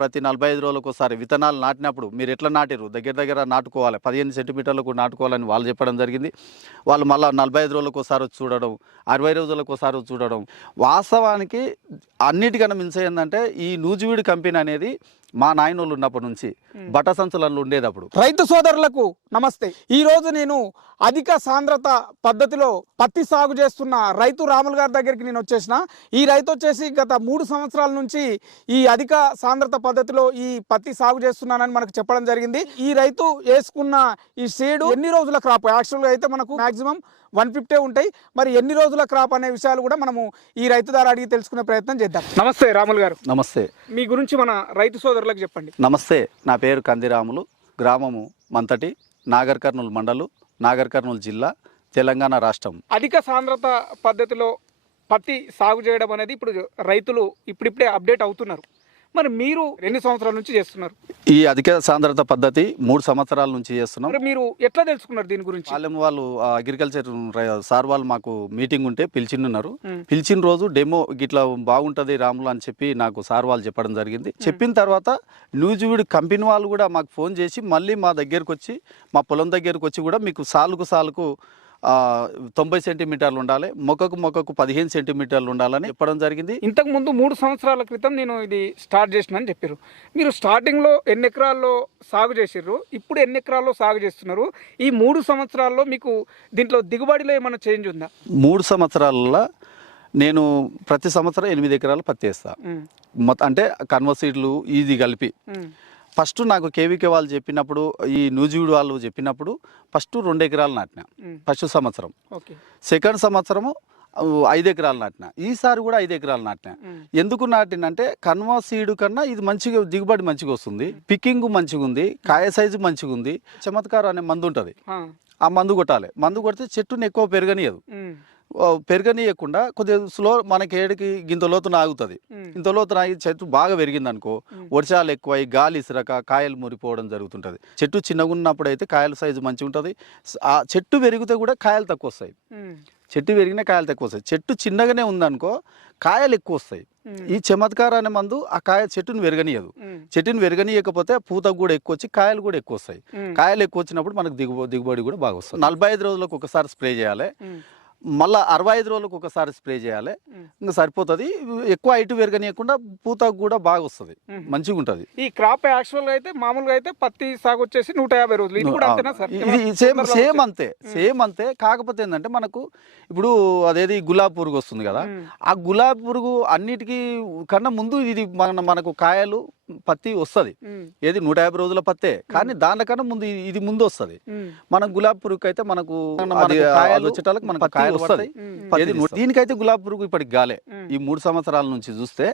ప్రతి 45 రోజులకు ఒకసారి విత్తనాలు నాటినప్పుడు మీరు ఎట్లా నాటిరు దగ్గర దగ్గర నాటుకోవాలి 15 సెంటీమీటర్లకు నాటుకోవాలని వాళ్ళు చెప్పడం జరిగింది. వాళ్ళు మళ్ళీ 45 రోజులకు ఒకసారి వచ్చి చూడడం, 60 రోజులకు ఒకసారి వచ్చి చూడడం. వాస్తవానికి అన్నిటికన్నా మించి ఏంటంటే ఈ నూజివీడు కంపెనీ అనేది మా నాయనోళ్ళు ఉన్నప్పటి నుంచి బట్ట సంచులలో ఉండేటప్పుడు. రైతు సోదరులకు నమస్తే. ఈ రోజు నేను అధిక సాంద్రత పద్ధతిలో పత్తి సాగు చేస్తున్న రైతు రాములు గారి దగ్గరికి నేను వచ్చేసిన. ఈ రైతు వచ్చేసి గత 3 సంవత్సరాల నుంచి ఈ అధిక సాంద్రత పద్ధతిలో ఈ పత్తి సాగు చేస్తున్నానని మనకు చెప్పడం జరిగింది. ఈ రైతు వేసుకున్న ఈ సీడ్ ఎన్ని రోజుల క్రాప్, యాక్చువల్గా అయితే మనకు మాక్సిమం 150 ఉంటాయి. మరి ఎన్ని రోజుల క్రాప్ అనే విషయాలు కూడా మనము ఈ రైతు ద్వారా అడిగి తెలుసుకునే ప్రయత్నం చేద్దాం. నమస్తే రాములు గారు. నమస్తే. మీ గురించి మన రైతు సోదరులకు చెప్పండి. నమస్తే, నా పేరు కందిరాములు, గ్రామము మంతటి, నాగర్ కర్నూలు మండలు, నాగర్ కర్నూలు జిల్లా, తెలంగాణ రాష్ట్రం. అధిక సాంద్రత పద్ధతిలో పత్తి సాగు చేయడం అనేది ఇప్పుడు రైతులు ఇప్పుడిప్పుడే అప్డేట్ అవుతున్నారు. మరి మీరు ఎన్ని సంవత్సరాల నుంచి చేస్తున్నారు? ఈ అధిక సాంద్రత పద్ధతి 3 సంవత్సరాల నుంచి చేస్తున్నాం. మరి మీరు ఎట్లా తెలుసుకున్నారు దీని గురించి? వాళ్ళు అగ్రికల్చర్ సార్ వాళ్ళు మాకు మీటింగ్ ఉంటే పిలిచిన్నారు. పిలిచిన రోజు డెమో ఇట్లా బాగుంటుంది రాములు అని చెప్పి నాకు సార్ వాళ్ళు చెప్పడం జరిగింది. చెప్పిన తర్వాత నూజివీడు కంపెనీ వాళ్ళు కూడా మాకు ఫోన్ చేసి మళ్ళీ మా దగ్గరకు వచ్చి, మా పొలం దగ్గరకు వచ్చి కూడా మీకు సాలుకు 90 సెంటీమీటర్లు ఉండాలి, మొక్కకు 15 సెంటీమీటర్లు ఉండాలని చెప్పడం జరిగింది. ఇంతకు ముందు 3 సంవత్సరాల క్రితం నేను ఇది స్టార్ట్ చేసినని చెప్పారు. మీరు స్టార్టింగ్లో ఎన్ని ఎకరాల్లో సాగు చేసిర్రు, ఇప్పుడు ఎన్ని ఎకరాల్లో సాగు చేస్తున్నారు? ఈ 3 సంవత్సరాల్లో మీకు దీంట్లో దిగుబడిలో ఏమైనా చేంజ్ ఉందా? 3 సంవత్సరాలలో నేను ప్రతి సంవత్సరం 8 ఎకరాలు పత్తి వేస్తాను. అంటే కన్వర్సీడ్లు ఇది కలిపి. ఫస్ట్ నాకు కేవీకే వాళ్ళు చెప్పినప్పుడు, ఈ నూజివీడు వాళ్ళు చెప్పినప్పుడు ఫస్ట్ 2 ఎకరాలు నాటిన ఫస్ట్ సంవత్సరం. సెకండ్ సంవత్సరము 5 ఎకరాలు నాటిన. ఈసారి కూడా 5 ఎకరాలు నాటిన. ఎందుకు నాటినంటే కన్వా సీడ్ కన్నా ఇది మంచిగా దిగుబడి మంచిగా వస్తుంది, పికింగ్ మంచిగా ఉంది, కాయ సైజు మంచిగా ఉంది. చమత్కారం అనే మందు ఉంటుంది, ఆ మందు కొట్టాలి. మందు కొడితే చెట్టుని ఎక్కువ పెరగనియదు. పెరగనీయకుండా కొద్దిగా స్లో, మనకి ఏడికి ఇంత లోతున ఆగుతుంది. ఇంత లోతున ఆగి చెట్టు బాగా పెరిగింది అనుకో, వర్షాలు ఎక్కువై గాలి ఇసురక కాయలు మురిపోవడం జరుగుతుంటుంది. చెట్టు చిన్నగా ఉన్నప్పుడు అయితే కాయల సైజు మంచిగా ఉంటుంది. ఆ చెట్టు పెరిగితే కూడా కాయలు తక్కువ వస్తాయి. చెట్టు పెరిగినా కాయలు తక్కువ వస్తాయి. చెట్టు చిన్నగానే ఉందనుకో కాయలు ఎక్కువ వస్తాయి. ఈ చమత్కారం అనే మందు ఆ చెట్టుని పెరగనీయదు. చెట్టుని పెరగనీయకపోతే పూత కూడా ఎక్కువ వచ్చి కాయలు కూడా ఎక్కువ వస్తాయి. కాయలు ఎక్కువ వచ్చినప్పుడు మనకు దిగుబడి కూడా బాగా వస్తుంది. 45 రోజులకు ఒకసారి స్ప్రే చేయాలి, మళ్ళీ 65 రోజులకు ఒకసారి స్ప్రే చేయాలి. ఇంకా సరిపోతుంది. ఎక్కువ హైట్ పెరగనీయకుండా పూత కూడా బాగా వస్తుంది, మంచిగా ఉంటుంది. ఈ క్రాప్ యాక్చువల్గా అయితే మామూలుగా అయితే పత్తి సాగు వచ్చేసి 150 రోజులు. ఇది సేమ్ అంతే. కాకపోతే ఏంటంటే మనకు ఇప్పుడు అదేది గులాబీ పురుగు వస్తుంది కదా, ఆ గులాబీ పురుగు అన్నిటికీ కన్నా ముందు ఇది మనకు కాయలు పత్తి వస్తుంది. ఏది 150 రోజుల పత్తే, కానీ దానికన్నా ముందు ఇది ముందు వస్తుంది. మన గులాబీ పురుగు అయితే మనకు కాయలు వచ్చేటాలకు మనకు కాయలు వస్తుంది. దీనికైతే గులాబీ పురుగు ఇప్పటికి గాలే. ఈ 3 సంవత్సరాల నుంచి చూస్తే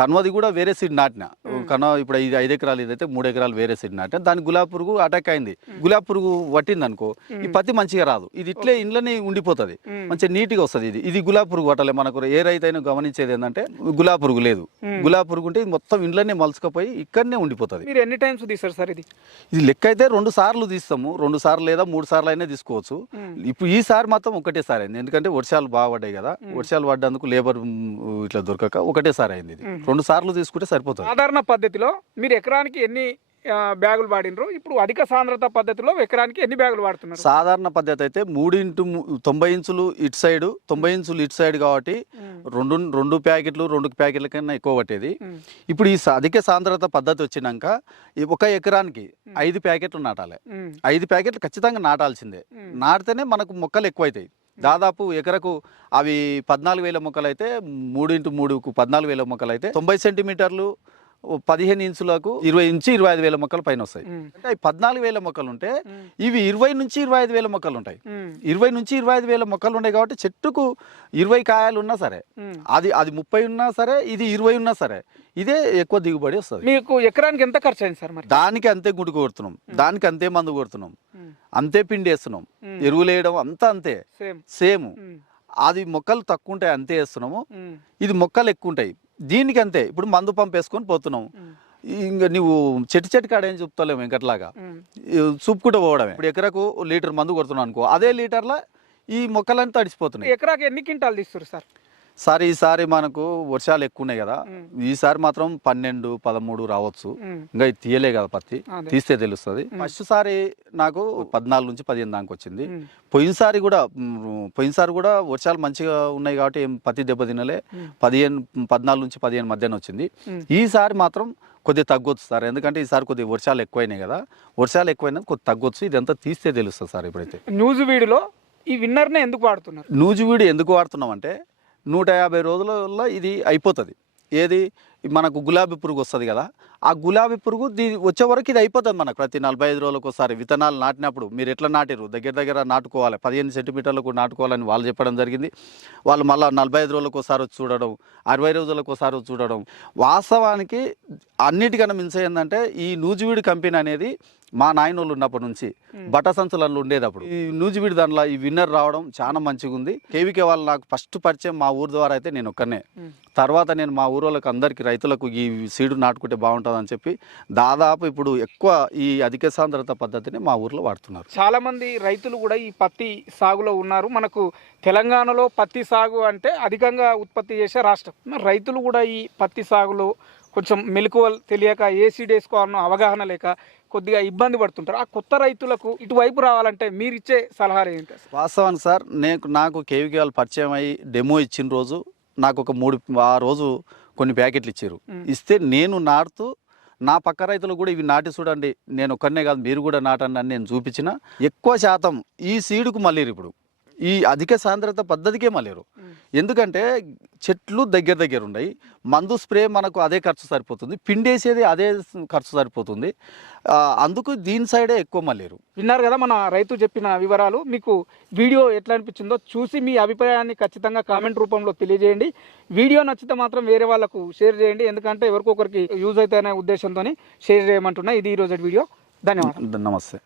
కన్వది కూడా వేరే సీడ్ నాటిన. ఇప్పుడు 5 ఎకరాలు ఇదైతే 3 ఎకరాలు వేరే సీడ్ నాటిన. దాని గులాబీ పురుగు అటాక్ అయింది. గులాబీ పురుగు పట్టింది అనుకో, ఈ పత్తి మంచిగా రాదు. ఇది ఇట్లే ఇంట్లోనే ఉండిపోతుంది, మంచిగా నీట్గా వస్తుంది. ఇది గులాబీ పురుగు పట్టలే. మనకు ఏ రైతైనా గమనించేది ఏంటంటే గులాబీ పురుగు లేదు. గులాబీ పురుగు ఉంటే ఇది మొత్తం ఇంట్లోనే మలుచుకపోయి ఇక్కడనే ఉండిపోతుంది. మీరు ఎన్ని టైమ్స్ తీస్తారు సార్? ఇది లెక్క అయితే 2 సార్లు తీస్తాము. 2 సార్లు లేదా 3 సార్లు అయినా తీసుకోవచ్చు. ఇప్పుడు ఈసారి మాత్రం ఒకటేసారి అయింది. ఎందుకంటే వర్షాలు బాగా పడ్డాయి కదా, వర్షాలు పడ్డందుకు లేబర్ ఇట్లా దొరకక ఒకటేసారి అయింది. ఇది 2 సార్లు తీసుకుంటే సరిపోతుంది. సాధారణ పద్ధతిలో మీరు ఎకరానికి ఎన్ని బ్యాగులు వాడినరు? ఇప్పుడు అధిక సాంద్రత పద్ధతిలో ఎకరానికి ఎన్ని బ్యాగులు వాడుతున్నారు? సాధారణ పద్ధతి అయితే 3x90 ఇంచులు ఇటు సైడ్, 90 ఇంచులు ఇటు సైడ్ కాబట్టి 2 ప్యాకెట్లు 2 ప్యాకెట్ల కన్నా ఎక్కువ పట్టేది. ఇప్పుడు ఈ అధిక సాంద్రత పద్ధతి వచ్చినాక ఒక ఎకరానికి 5 ప్యాకెట్లు నాటాలి. 5 ప్యాకెట్లు ఖచ్చితంగా నాటాల్సిందే. నాటితేనే మనకు మొక్కలు ఎక్కువ అవుతాయి. దాదాపు ఎకరకు అవి 14,000 మొక్కలు అయితే 3x3కు 14,000 మొక్కలు అయితే 90 సెంటీమీటర్లు 15 ఇంచులకు 20 నుంచి 25,000 మొక్కలు పైన వస్తాయి. అంటే 14,000 మొక్కలు ఉంటే ఇవి 20 నుంచి 25,000 మొక్కలు ఉంటాయి. 20 నుంచి 25,000 మొక్కలు ఉంటాయి కాబట్టి చెట్టుకు 20 కాయలు ఉన్నా సరే, అది 30 ఉన్నా సరే, ఇది 20 ఉన్నా సరే, ఇదే ఎక్కువ దిగుబడి వస్తుంది. మీకు ఎకరానికి ఎంత ఖర్చు అయింది సార్? దానికి అంతే గుడ్డు కొడుతున్నాం, దానికి అంతే మందు కొడుతున్నాం, అంతే పిండి వేస్తున్నాం, ఎరువులు వేయడం అంతా అంతే సేమ్. అది మొక్కలు తక్కువ ఉంటాయి అంతే వేస్తున్నాము, ఇది మొక్కలు ఎక్కువ ఉంటాయి దీనికి అంతే. ఇప్పుడు మందు పంప్ వేసుకొని పోతున్నాం. ఇంకా నువ్వు చెట్టు కాడ ఏం చూపుతాలేము వెంకట్లాగా చూపుకుంటూ పోవడమే. ఇప్పుడు ఎకరకు లీటర్ మందు కొడుతున్నావు అనుకో, అదే లీటర్లో ఈ మొక్కలన్నీ తడిసిపోతున్నాయి. ఎకరాకి ఎన్ని క్వింటాలు తీస్తారు సార్? సార్ ఈసారి మనకు వర్షాలు ఎక్కువ ఉన్నాయి కదా, ఈసారి మాత్రం 12, 13 రావచ్చు. ఇంకా ఇది తీయలే కదా పత్తి, తీస్తే తెలుస్తుంది. ఫస్ట్ సారి నాకు 14 నుంచి 15 దాకా వచ్చింది. పోయినసారి కూడా వర్షాలు మంచిగా ఉన్నాయి కాబట్టి ఏం పత్తి దెబ్బ తినలే. 14 నుంచి 15 మధ్యన వచ్చింది. ఈసారి మాత్రం కొద్దిగా తగ్గొచ్చు సార్, ఎందుకంటే ఈసారి కొద్దిగా వర్షాలు ఎక్కువైనాయి కదా, వర్షాలు ఎక్కువైనా కొద్దిగా తగ్గొచ్చు. ఇదంతా తీస్తే తెలుస్తుంది సార్. ఇప్పుడైతే నూజివీడులో ఈ విన్నర్నే ఎందుకు వాడుతున్నారు? నూజివీడు ఎందుకు వాడుతున్నాం అంటే 150 రోజులలో ఇది అయిపోతుంది. ఏది మనకు గులాబీ పురుగు వస్తుంది కదా, ఆ గులాబీ పురుగు వచ్చే వరకు ఇది అయిపోతుంది మనకు. ప్రతి 45 రోజులకు ఒకసారి విత్తనాలు నాటినప్పుడు మీరు ఎట్లా నాటిరు, దగ్గర నాటుకోవాలి, 15 సెంటీమీటర్లకు నాటుకోవాలని వాళ్ళు చెప్పడం జరిగింది. వాళ్ళు మళ్ళీ 45 రోజులకు ఒకసారి వచ్చి చూడడం, 60 రోజులకు ఒకసారి వచ్చి చూడడం. వాస్తవానికి అన్నిటికన్నా మించి ఏంటంటే ఈ నూజివీడు కంపెనీ అనేది మా నాయనోళ్ళు ఉన్నప్పటి నుంచి బట్ట సంచులలో ఉండేటప్పుడు ఈ నూజివీడు దాంట్లో ఈ విన్నర్ రావడం చాలా మంచిగా ఉంది. కేవీకే వాళ్ళు నాకు ఫస్ట్ పరిచయం మా ఊరు ద్వారా అయితే నేను ఒక్కనే. తర్వాత నేను మా ఊరోళ్ళకి అందరికీ రైతులకు ఈ సీడు నాటుకుంటే బాగుంటుందని చెప్పి దాదాపు ఇప్పుడు ఎక్కువ ఈ అధిక సాంద్రత పద్ధతిని మా ఊర్లో వాడుతున్నారు. చాలా మంది రైతులు కూడా ఈ పత్తి సాగులో ఉన్నారు. మనకు తెలంగాణలో పత్తి సాగు అంటే అధికంగా ఉత్పత్తి చేసే రాష్ట్రం. మరి రైతులు కూడా ఈ పత్తి సాగులో కొంచెం మెలకువలు తెలియక ఏ సీడ్ వేసుకోవాలన్న అవగాహన లేక కొద్దిగా ఇబ్బంది పడుతుంటారు. ఆ కొత్త రైతులకు ఇటువైపు రావాలంటే మీరు ఇచ్చే సలహాలు ఏంటి? వాస్తవానికి సార్ నాకు కేవీకే వాళ్ళు పరిచయం అయ్యి డెమో ఇచ్చిన రోజు నాకు ఒక ఆ రోజు కొన్ని ప్యాకెట్లు ఇచ్చారు. ఇస్తే నేను నాటుతూ నా పక్క రైతులు కూడా ఇవి నాటి చూడండి, నేను ఒక్కనే కాదు మీరు కూడా నాటండి అని నేను చూపించిన. ఎక్కువ శాతం ఈ సీడుకు మళ్ళీరు, ఇప్పుడు ఈ అధిక సాంద్రత పద్ధతికే మళ్ళీరు. ఎందుకంటే చెట్లు దగ్గర ఉన్నాయి, మందు స్ప్రే మనకు అదే ఖర్చు సరిపోతుంది, పిండేసేది అదే ఖర్చు సరిపోతుంది. అందుకు దీని సైడే ఎక్కువ మళ్ళీరు. విన్నారు కదా మన రైతు చెప్పిన వివరాలు. మీకు వీడియో ఎట్లా అనిపించిందో చూసి మీ అభిప్రాయాన్ని ఖచ్చితంగా కామెంట్ రూపంలో తెలియజేయండి. వీడియో నచ్చితే మాత్రం వేరే వాళ్ళకు షేర్ చేయండి, ఎందుకంటే ఎవరికొకరికి యూజ్ అవుతాయనే ఉద్దేశంతో షేర్ చేయమంటున్నా. ఇది ఈరోజు వీడియో. ధన్యవాదాలు. నమస్తే.